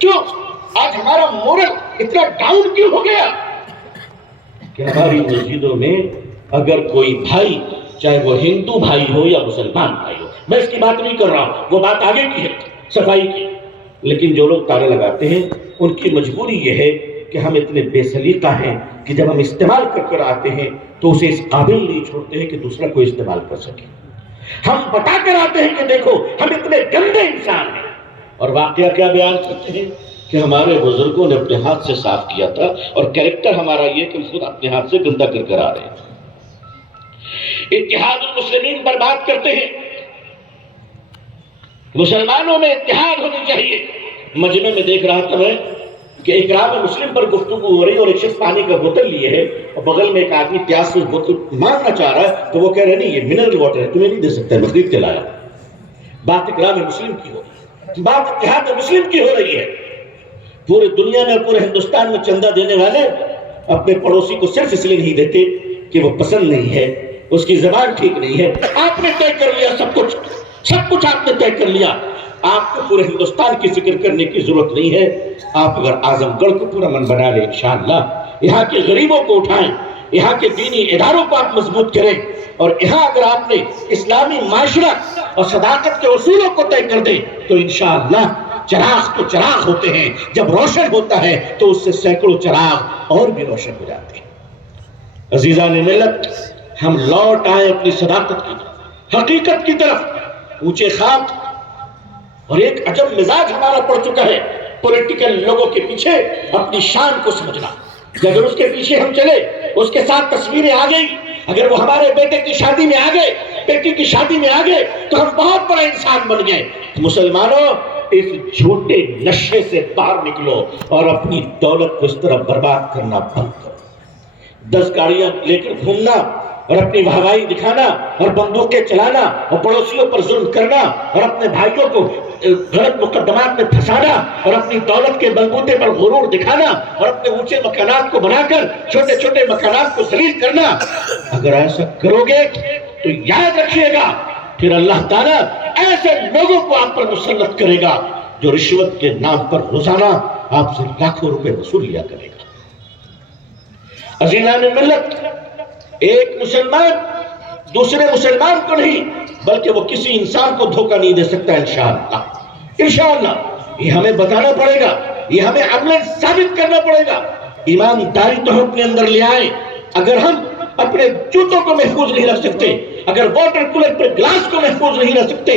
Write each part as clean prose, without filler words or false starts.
کیوں آج ہمارا مورل اتنا ڈاؤن کیوں ہو گیا کہ ہماری مسجدوں میں اگر کوئی بھائی، چاہے وہ ہندو بھائی ہو یا مسلمان بھائی ہو، میں اس کی بات نہیں کر رہا ہوں، وہ بات آگے کی ہے، صفائی کی، لیکن جو لوگ تالے لگاتے ہیں ان کی مجبوری یہ ہے کہ ہم اتنے بے سلیقہ ہیں کہ جب ہم استعمال کر آتے ہیں تو اسے اس قابل نہیں چھوڑتے ہیں کہ دوسرا کوئی استعمال کر سکے۔ ہم بتا کر آتے ہیں کہ دیکھو ہم اتنے گندے انسان ہیں، اور واقعہ کیا بیان کرتے ہیں کہ ہمارے بزرگوں نے اپنے ہاتھ سے صاف کیا تھا، اور کریکٹر ہمارا یہ کہ ہم خود اپنے ہاتھ سے گندا کر آ رہے ہیں۔ اتحاد المسلمین پر بات کرتے ہیں، مسلمانوں میں اتحاد ہونی چاہیے۔ مجمع میں دیکھ رہا تھا میں کہ اکرام مسلم پر گفتگو ہو رہی، اور ایک شخص پانی کا بوتل لیے ہے اور بغل میں ایک آدمی پیاس سے بوتل مانگنا چاہ رہا ہے، تو وہ کہہ رہے نہیں یہ منرل واٹر ہے، تمہیں نہیں دے سکتا، میں خرید کے لایا۔ بات اکرام مسلم کی ہو رہی ہے، بات اتحاد مسلم کی ہو رہی ہے۔ پورے دنیا میں، پورے ہندوستان میں چندہ دینے والے اپنے پڑوسی کو صرف اس لیے نہیں دیتے کہ وہ پسند نہیں ہے، اس کی زبان ٹھیک نہیں ہے۔ آپ نے طے کر لیا سب کچھ آپ نے طے کر لیا، آپ کو پورے ہندوستان کی فکر کرنے کی ضرورت نہیں ہے۔ آپ اگر اعظم گڑھ کو پورا من بنا لیں انشاءاللہ، یہاں کے غریبوں کو اٹھائیں، یہاں کے دینی اداروں کو آپ مضبوط کریں، اور یہاں اگر آپ نے اسلامی معاشرت اور صداقت کے اصولوں کو طے کر دیں تو انشاءاللہ چراغ تو چراغ ہوتے ہیں، جب روشن ہوتا ہے تو اس سے سینکڑوں چراغ اور بھی روشن ہو جاتے ہیں۔ عزیزان ملت، ہم لوٹ آئیں اپنی صداقت کی طرف، حقیقت کی طرف۔ اونچے خاک اور ایک عجب مزاج ہمارا پڑ چکا ہے پولیٹیکل لوگوں کے پیچھے اپنی شان کو سمجھنا، کہ اگر اس کے پیچھے ہم چلے، اس کے ساتھ تصویریں آ گئی، اگر وہ ہمارے بیٹے کی شادی میں آ گئے، بیٹی کی شادی میں آ گئے، تو ہم بہت بڑا انسان بن گئے۔ مسلمانوں، اس جھوٹے نشے سے باہر نکلو اور اپنی دولت کو اس طرح برباد کرنا بند کرو۔ 10 گاڑیاں لے کر گھومنا اور اپنی واہوائی دکھانا اور بندوقیں چلانا اور پڑوسیوں پر ظلم کرنا اور اپنے بھائیوں کو غلط مقدمات میں پھنسانا اور اپنی دولت کے بلبوتے پر غرور دکھانا اور اپنے اونچے مکانات کو بنا کر چھوٹے چھوٹے مکانات کو ذلیل کرنا، اگر ایسا کرو گے تو یاد رکھیے گا پھر اللہ تعالیٰ ایسے لوگوں کو آپ پر مسلط کرے گا جو رشوت کے نام پر روزانہ آپ سے لاکھوں روپے وصول لیا کرے گا۔ عزیزان ملت، ایک مسلمان دوسرے مسلمان کو نہیں بلکہ وہ کسی انسان کو دھوکہ نہیں دے سکتا انشاءاللہ۔ انشاءاللہ یہ ہمیں بتانا پڑے گا، یہ ہمیں عملاً ثابت کرنا پڑے گا۔ ایمانداری تو ہم اپنے اندر لے آئیں۔ اگر ہم اپنے جوتوں کو محفوظ نہیں رکھ سکتے، اگر واٹر کولر پر گلاس کو محفوظ نہیں رکھ سکتے،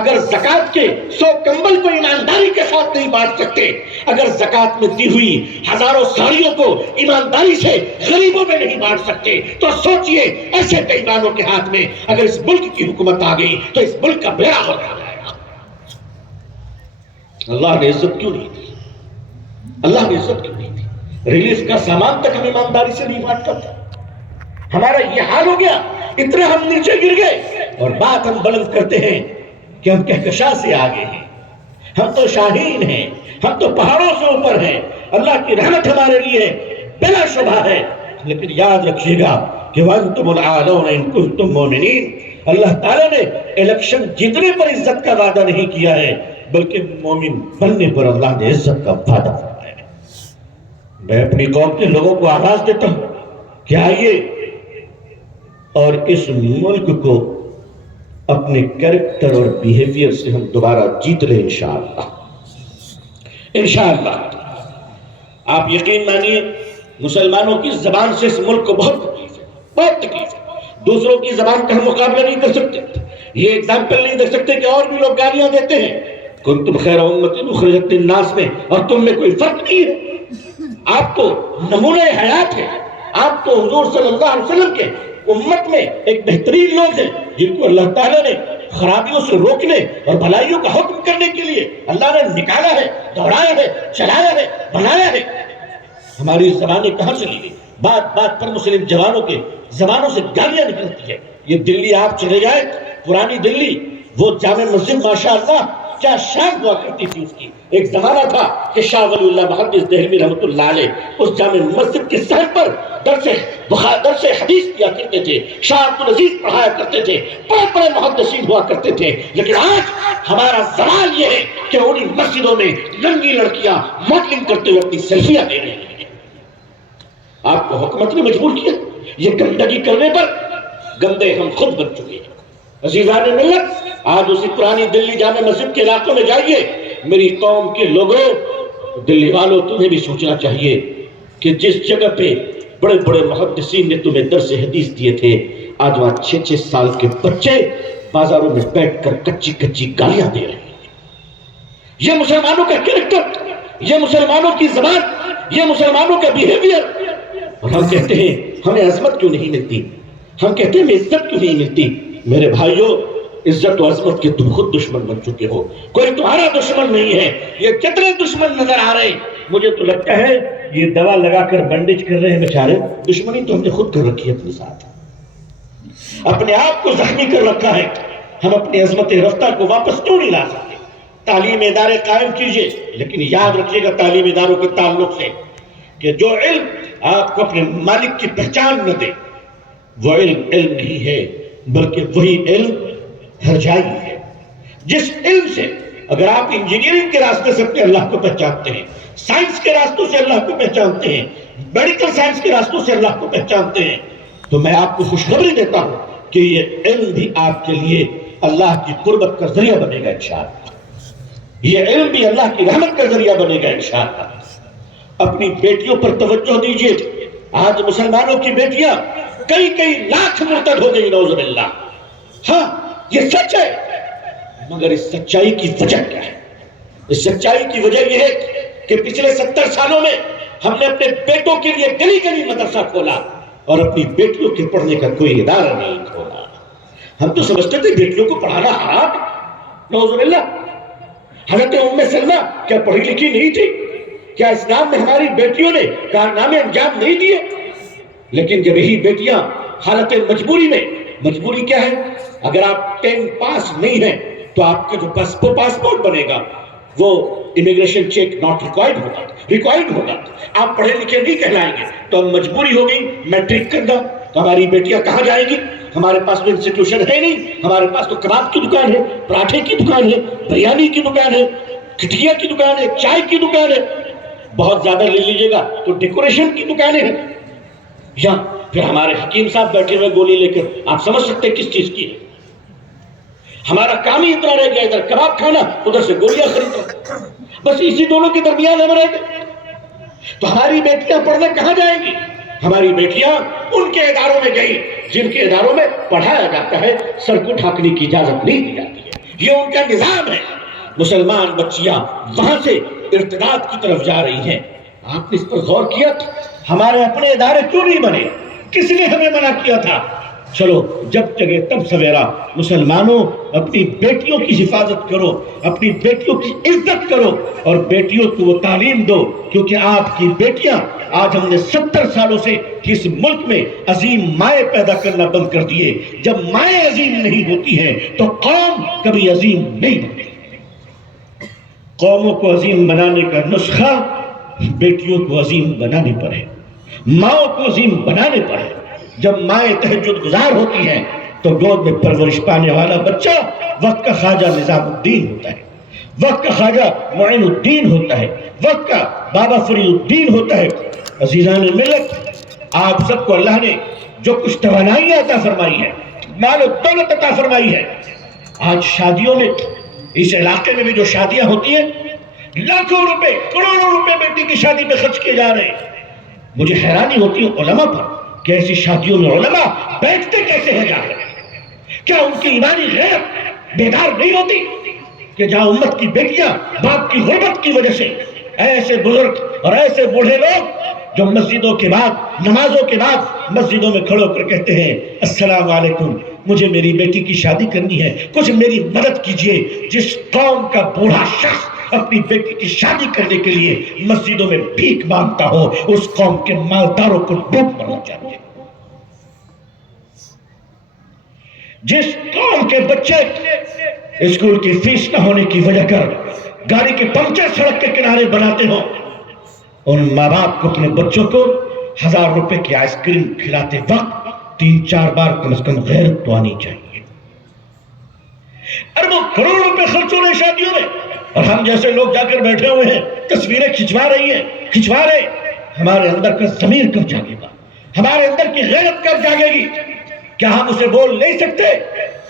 اگر زکوٰۃ کے 100 کمبل کو ایمانداری کے ساتھ نہیں بانٹ سکتے، اگر زکوٰۃ میں دی ہوئی ہزاروں ساڑیوں کو ایمانداری سے غریبوں میں نہیں بانٹ سکتے، تو سوچئے ایسے بے ایمانوں کے ہاتھ میں اگر اس ملک کی حکومت آ گئی تو اس ملک کا بیڑا غرق ہو جائے گا۔ اللہ نے عزت کیوں نہیں دی؟ اللہ نے عزت کیوں نہیں دی؟ ریلیف کا سامان تک ہم ایمانداری سے نہیں بانٹ کرتے۔ ہمارا یہ حال ہو گیا، اتنے ہم نیچے گر گئے اور بات ہم بلند کرتے ہیں کہ ہم کہکشاں سے آگے ہیں، ہم تو شاہین ہیں، ہم تو پہاڑوں سے اوپر ہیں، اللہ کی رحمت ہمارے لیے بلا شبہ ہے۔ لیکن یاد رکھیے گا کہ وَأَنْتُمُ الْأَعْلَوْنَ إِن كُنتُم مُؤْمِنِينَ، اللہ تعالیٰ نے الیکشن جیتنے پر عزت کا وعدہ نہیں کیا ہے بلکہ مومن بننے پر اللہ نے عزت کا وعدہ فرمایا ہے۔ میں اپنی قوم کے لوگوں کو آواز دیتا ہوں کہ آئیے اور اس ملک کو اپنے کریکٹر اور بیہیویئر سے ہم دوبارہ جیت لیں انشاءاللہ۔ انشاءاللہ آپ یقین مانیے مسلمانوں کی زبان سے اس ملک کو بہت تکلیف ہے، بہت تکلیف ہے۔ دوسروں کی زبان کا ہم مقابلہ نہیں کر سکتے، یہ ایگزامپل نہیں دیکھ سکتے کہ اور بھی لوگ گالیاں دیتے ہیں کنتم خیر امۃ اخرجت للناس میں، اور تم میں کوئی فرق نہیں ہے۔ آپ تو نمونہ حیات ہیں، آپ تو حضور صلی اللہ علیہ وسلم کے امت میں ایک بہترین لوگ ہیں جن کو اللہ تعالیٰ نے خرابیوں سے روکنے اور بھلائیوں کا حکم کرنے کے لیے اللہ نے نکالا ہے، دوڑایا ہے، چلایا ہے، بنایا ہے۔ ہماری زبانیں کہاں سے لی گئی؟ بات بات پر مسلم جوانوں کے زبانوں سے گالیاں نکلتی ہے۔ یہ دلی آپ چلے جائیں، پرانی دلی، وہ جامع مسجد ماشاءاللہ کیا شان ہوا کرتی تھی اس کی. ایک زمانہ تھا کہ شاہ ولی اللہ محدث دہلوی رحمۃ اللہ علیہ اس جامع مسجد کے صحن پر درس حدیث کیا کرتے تھے. شاہ عبدالعزیز پڑھایا کرتے تھے. بڑے بڑے محدثین ہوا کرتے تھے. لیکن آج ہمارا زوال یہ ہے کہ انہی مسجدوں میں ننگی لڑکیاں ماڈلنگ کرتے ہوئے اپنی سیلفیاں دے رہی ہیں. آپ کو حکومت نے مجبور کیا. یہ گندگی کرنے پر گندے ہم خود بن چکے ہیں. عزیزان ملت، آج اسی پرانی دلی جامع مسجد کے علاقوں میں جائیے. میری قوم کے لوگوں، دلی والوں، تمہیں بھی سوچنا چاہیے کہ جس جگہ پہ بڑے بڑے محدثین نے تمہیں درس حدیث دیے تھے، آج وہاں 6-6 سال کے بچے بازاروں میں بیٹھ کر کچی کچی گالیاں دے رہے ہیں. یہ مسلمانوں کا کریکٹر، یہ مسلمانوں کی زبان، یہ مسلمانوں کا بیہیویئر. اور ہم کہتے ہیں ہمیں عظمت کیوں نہیں ملتی، ہم کہتے ہیں ہمیں عزت کیوں نہیں ملتی. میرے بھائیوں، عزت و عظمت کے تم خود دشمن بن چکے ہو. کوئی تمہارا دشمن نہیں ہے. یہ کتنے دشمن نظر آ رہے ہیں. مجھے تو لگتا ہے یہ دوا لگا کر بینڈیج کر رہے ہیں بیچارے. دشمنی تو ہم نے خود کر رکھی ہے اپنے ساتھ، اپنے آپ کو زخمی کر رکھا ہے. ہم اپنی عظمت رفتہ کو واپس کیوں نہیں لا سکتے؟ تعلیم ادارے قائم کیجئے، لیکن یاد رکھیے گا تعلیم اداروں کے تعلق سے کہ جو علم آپ کو اپنے مالک کی پہچان نہ دے، وہ علم نہیں ہے، بلکہ وہی علم ہرجائی ہے. جس علم سے اگر آپ انجینئرنگ کے راستے سے اپنے اللہ کو پہچانتے ہیں، سائنس کے راستوں سے اللہ کو پہچانتے ہیں، میڈیکل سائنس کے راستوں سے اللہ کو پہچانتے ہیں، تو میں آپ کو خوشخبری دیتا ہوں کہ یہ علم بھی آپ کے لیے اللہ کی قربت کا ذریعہ بنے گا انشاءاللہ. یہ علم بھی اللہ کی رحمت کا ذریعہ بنے گا انشاءاللہ. اپنی بیٹیوں پر توجہ دیجیے. آج مسلمانوں کی بیٹیاں کئی لاکھ مرتد ہو گئی، نعوذ باللہ. ہاں یہ سچ ہے، مگر اس سچائی کی وجہ کیا ہے؟ اس سچائی کی وجہ یہ ہے کہ پچھلے 70 سالوں میں ہم نے اپنے بیٹوں کے لیے گلی گلی مدرسہ کھولا اور اپنی بیٹیوں کے پڑھنے کا کوئی ادارہ نہیں کھولا. ہم تو سمجھتے تھے بیٹیوں کو پڑھانا حرام، نعوذ باللہ. حضرت ام سلمہ کیا پڑھی لکھی نہیں تھی؟ کیا اسلام میں ہماری بیٹیوں نے کارنامے انجام نہیں دیے؟ لیکن جب یہی بیٹیاں حالت مجبوری میں، مجبوری کیا ہے؟ اگر آپ 10 پاس نہیں ہیں تو آپ کا جو پاسپورٹ بنے گا وہ امیگریشن چیک ناٹ ریکوائرڈ ہوگا. آپ پڑھے لکھے نہیں کہلائیں گے. تو اب مجبوری ہو گئی میٹرک کرنا. تو ہماری بیٹیاں کہاں جائیں گی؟ ہمارے پاس تو انسٹیٹیوشن ہے نہیں. ہمارے پاس تو کباب کی دکان ہے، پراٹھے کی دکان ہے، بریانی کی دکان ہے، کٹیا کی دکان ہے، چائے کی دکان ہے. بہت زیادہ لے لیجیے گا تو ڈیکوریشن کی دکانیں ہیں. یا پھر ہمارے حکیم صاحب بیٹھے ہوئے گولی لے کر، آپ سمجھ سکتے ہیں کس چیز کی ہے. ہمارا کام ہی اتنا رہ گیا، ادھر کباب کھانا، ادھر سے گولیاں خریدنا. بس اسی دونوں کے درمیان ہم رہ گئے. تو ہماری بیٹیاں پڑھنے کہاں جائیں گی؟ ہماری بیٹیاں ان کے اداروں میں گئی جن کے اداروں میں پڑھایا جاتا ہے، سر کو ڈھانکنے کی اجازت نہیں دی جاتی ہے. یہ ان کا نظام ہے. مسلمان بچیاں وہاں سے ارتداد کی طرف جا رہی ہیں. آپ نے اس پر غور کیا؟ ہمارے اپنے ادارے کیوں نہیں بنے؟ کس نے ہمیں منع کیا تھا؟ چلو جب جگہ تب سویرا. مسلمانوں، اپنی بیٹیوں کی حفاظت کرو، اپنی بیٹیوں کی عزت کرو اور بیٹیوں کو وہ تعلیم دو. کیونکہ آپ کی بیٹیاں، آج ہم نے 70 سالوں سے اس ملک میں عظیم مائیں پیدا کرنا بند کر دیے. جب مائیں عظیم نہیں ہوتی ہیں تو قوم کبھی عظیم نہیں بنتی. قوموں کو عظیم بنانے کا نسخہ بیٹیوں کو عظیم بنانے پر ہے، ماؤں کو عظیم بنانے پر ہے. جب مائیں تہجد گزار ہوتی ہیں تو گود میں پرورش پانے والا بچہ وقت کا خواجہ نظام الدین ہوتا ہے، وقت کا خواجہ معین الدین ہوتا ہے، وقت کا بابا فرید الدین ہوتا ہے. عزیزان ملت، آپ سب کو اللہ نے جو کچھ توانائی عطا فرمائی ہے، مال و دولت عطا فرمائی ہے، آج شادیوں میں، اس علاقے میں بھی جو شادیاں ہوتی ہیں، لاکھوں روپے، کروڑوں روپے بیٹی کی شادی پہ خرچ کیے جا رہے ہیں. مجھے حیرانی ہوتی ہے علماء پر کہ ایسی شادیوں میں علماء بیٹھتے کیسے ہیں جا کر؟ کیا ان کی ایمانی غیرت بیدار نہیں ہوتی کہ جہاں امت کی بیٹیاں باپ کی غربت کی وجہ سے، ایسے بزرگ اور ایسے بوڑھے لوگ جو مسجدوں کے بعد، نمازوں کے بعد مسجدوں میں کھڑے ہو کر کہتے ہیں السلام علیکم، مجھے میری بیٹی کی شادی کرنی ہے، کچھ میری مدد کیجئے. جس قوم کا بوڑھا شخص اپنی بیٹی کی شادی کرنے کے لیے مسجدوں میں بھیک مانگتا ہو، اس قوم کے مالداروں کو ڈوب مرنا چاہیے. جس قوم کے بچے اسکول کی فیس نہ ہونے کی وجہ کر گاڑی کے پنچر سڑک کے کنارے بناتے ہو، ان ماں باپ کو اپنے بچوں کو 1000 روپے کی آئس کریم کھلاتے وقت 3-4 بار کم از کم غیرت تو آنی چاہیے۔ اربوں کروڑوں روپے خرچ ہو رہے شادیوں میں، اور ہم جیسے لوگ جا کر بیٹھے ہوئے ہیں، تصویریں کھنچوا رہے۔ ہمارے اندر کا ضمیر کب جاگے گا؟ ہمارے اندر کی غیرت کب جاگے گی؟ کیا ہم اسے بول نہیں سکتے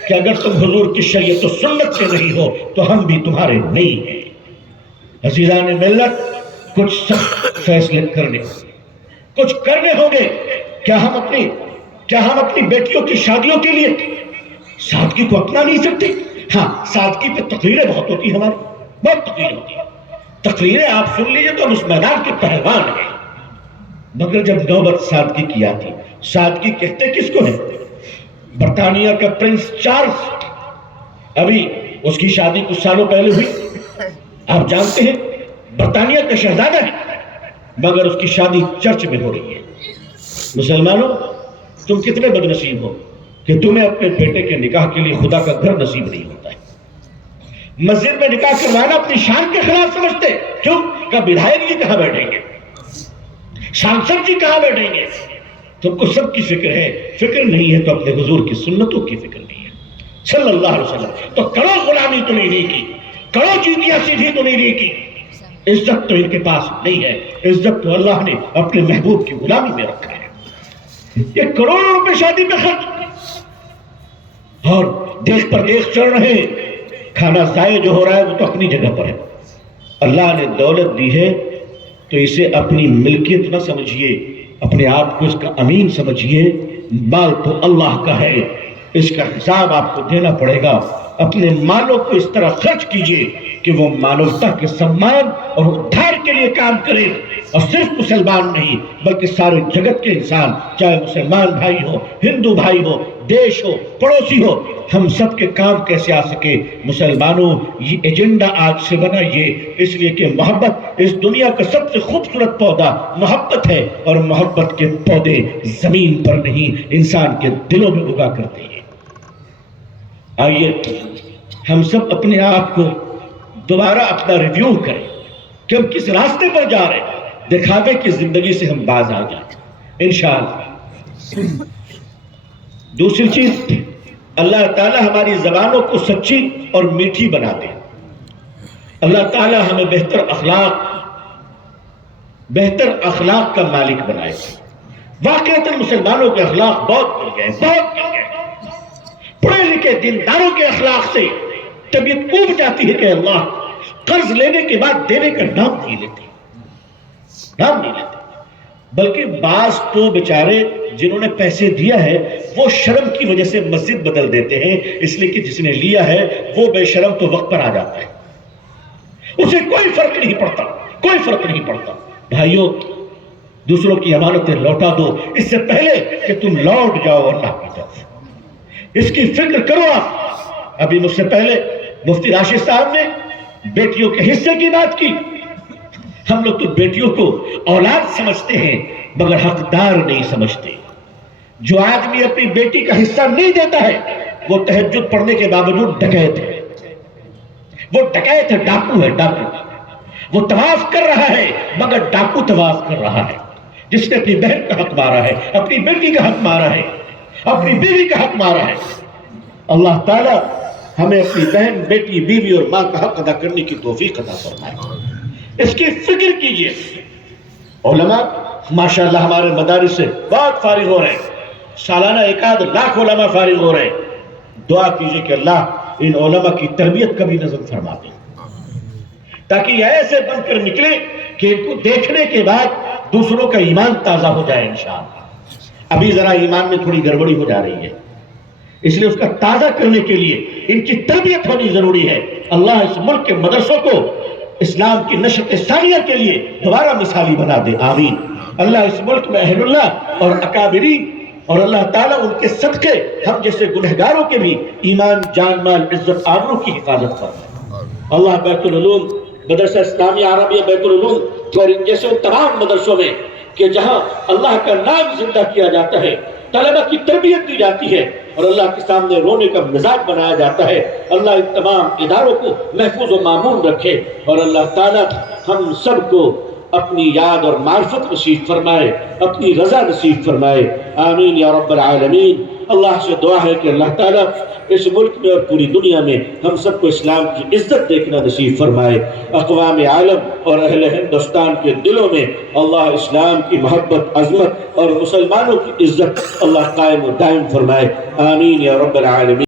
کہ اگر تم حضور کی شریعت و سنت سے نہیں ہو تو ہم بھی تمہارے نہیں ہیں؟ عزیزان ملت، کچھ سخت فیصلے کچھ کرنے ہوں گے۔ کیا ہم اپنی بیٹیوں کی شادیوں کے لیے سادگی کو اپنا نہیں سکتے؟ ہاں، سادگی پہ تقریریں بہت ہوتی ہیں، ہماری بہت تقریر ہوتی ہیں۔ تقریریں آپ سن لیجئے تو ہم اس میدان کے پہلوان ہیں، مگر جب نوبت سادگی کی آتی، سادگی کہتے کس کو ہے؟ برطانیہ کا پرنس چارلز، ابھی اس کی شادی کچھ سالوں پہلے ہوئی، آپ جانتے ہیں برطانیہ کا شہزادہ ہے، مگر اس کی شادی چرچ میں ہو رہی ہے۔ مسلمانوں، تم کتنے بد نصیب ہو کہ تمہیں اپنے بیٹے کے نکاح کے لیے خدا کا گھر نصیب نہیں ہوتا ہے۔ مسجد میں نکاح کروانا اپنی شان کے خلاف سمجھتے، کیوں کہ بدھائک جی کہاں بیٹھیں گے، سانسد جی کہاں بیٹھیں گے؟ تم کو سب کی فکر ہے، فکر نہیں ہے تو اپنے حضور کی سنتوں کی فکر نہیں ہے صلی اللہ علیہ وسلم۔ تو کرو غلامی تو نہیں کی، کرو چیتیاں سیدھی تو نہیں کی، عزت تو ان کے پاس نہیں ہے، عزت تو اللہ نے اپنے محبوب کی غلامی میں رکھا ہے۔ یہ کروڑوں روپے شادی میں خرچ، اور دیکھ پر دیکھ چڑھ رہے ہیں۔ کھانا ضائع جو ہو رہا ہے وہ تو اپنی جگہ پر ہے، اللہ نے دولت دی ہے تو اسے اپنی ملکیت نہ سمجھیے، اپنے آپ کو اس کا امین سمجھیے۔ مال تو اللہ کا ہے، اس کا حساب آپ کو دینا پڑے گا۔ اپنے مالوں کو اس طرح خرچ کیجئے کہ وہ مانوتا کے سمان اور ادھار کے لیے کام کرے، اور صرف مسلمان نہیں بلکہ سارے جگت کے انسان، چاہے مسلمان بھائی ہو، ہندو بھائی ہو، دیش ہو، پڑوسی ہو، ہم سب کے کام کیسے آ سکے۔ مسلمانوں، یہ ایجنڈا آج سے بنا یہ اس لیے کہ محبت اس دنیا کا سب سے خوبصورت پودا محبت ہے، اور محبت کے پودے زمین پر نہیں انسان کے دلوں میں اگا کرتے ہیں۔ آئیے ہم سب اپنے آپ کو دوبارہ اپنا ریویو کریں کہ ہم کس راستے پر جا رہے ہیں، دکھاوے کی زندگی سے ہم باز آ جائیں انشاءاللہ۔ دوسری چیز، اللہ تعالی ہماری زبانوں کو سچی اور میٹھی بنا دے۔ اللہ تعالی ہمیں بہتر اخلاق کا مالک بنائے۔ واقعتاً مسلمانوں کے اخلاق بہت مل گئے، پڑھے لکھے دینداروں کے اخلاق سے طبیعت اوب جاتی ہے کہ اللہ قرض لینے کے بعد دینے کا نام نہیں لیتے، بلکہ بعض تو بیچارے جنہوں نے پیسے دیا ہے وہ شرم کی وجہ سے مسجد بدل دیتے ہیں، اس لیے کہ جس نے لیا ہے وہ بے شرم تو وقت پر آ جاتا ہے، اسے کوئی فرق نہیں پڑتا۔ بھائیوں، دوسروں کی امانتیں لوٹا دو اس سے پہلے کہ تم لوٹ جاؤ اللہ کی طرف، اس کی فکر کرو۔ آپ ابھی مجھ سے پہلے مفتی راشد صاحب نے بیٹیوں کے حصے کی بات کی۔ ہم لوگ تو بیٹیوں کو اولاد سمجھتے ہیں مگر حقدار نہیں سمجھتے۔ جو آدمی اپنی بیٹی کا حصہ نہیں دیتا ہے وہ تہجد پڑھنے کے باوجود ڈکیت ہے، ڈاکو ہے، وہ طواف کر رہا ہے مگر ڈاکو طواف کر رہا ہے، جس نے اپنی بہن کا حق مارا ہے، اپنی بیٹی کا حق مارا ہے، اپنی بیوی کا حق مارا ہے۔ اللہ تعالی ہمیں اپنی بہن، بیٹی، بیوی اور ماں کا حق ادا کرنے کی توفیق عطا فرمائے۔ اس کی فکر کیجئے۔ علماء ماشاءاللہ ہمارے مدارس سے بہت فارغ ہو رہے ہیں، سالانہ 1 لاکھ علماء فارغ ہو رہے ہیں۔ دعا کیجئے کہ اللہ ان علماء کی تربیت کا بھی نظم فرما دے، تاکہ یہ ایسے بن کر نکلے کہ ان کو دیکھنے کے بعد دوسروں کا ایمان تازہ ہو جائے انشاءاللہ۔ ابھی ذرا ایمان میں تھوڑی گڑبڑی ہو جا رہی ہے، اس لیے اس کا تازہ کرنے کے لیے ان کی تربیت ہونی ضروری ہے۔ اللہ اس ملک کے مدرسوں کو اسلام کی نشر ثانیہ کے لیے دوبارہ مثالی بنا دے، آمین۔ اللہ اس ملک میں اہل اللہ اور اکابرین اور اللہ تعالیٰ ان کے صدقے ہم جیسے گنہگاروں کے بھی ایمان، جان، مال، عزت، آبرو کی حفاظت فرمائے۔ اللہ بیت العلوم، مدرسہ اسلامیہ عربیہ بیت العلوم اور ان جیسے تمام مدرسوں میں کہ جہاں اللہ کا نام زندہ کیا جاتا ہے، طلبہ کی تربیت دی جاتی ہے، اور اللہ کے سامنے رونے کا مزاج بنایا جاتا ہے۔ اللہ ان تمام اداروں کو محفوظ و معمون رکھے، اور اللہ تعالیٰ ہم سب کو اپنی یاد اور معرفت نصیب فرمائے، اپنی رضا نصیب فرمائے، آمین یا رب العالمین۔ اللہ سے دعا ہے کہ اللہ تعالیٰ اس ملک میں اور پوری دنیا میں ہم سب کو اسلام کی عزت دیکھنا نصیب فرمائے۔ اقوام عالم اور اہل ہندوستان کے دلوں میں اللہ اسلام کی محبت، عظمت اور مسلمانوں کی عزت اللہ قائم و دائم فرمائے، آمین یا رب العالمین۔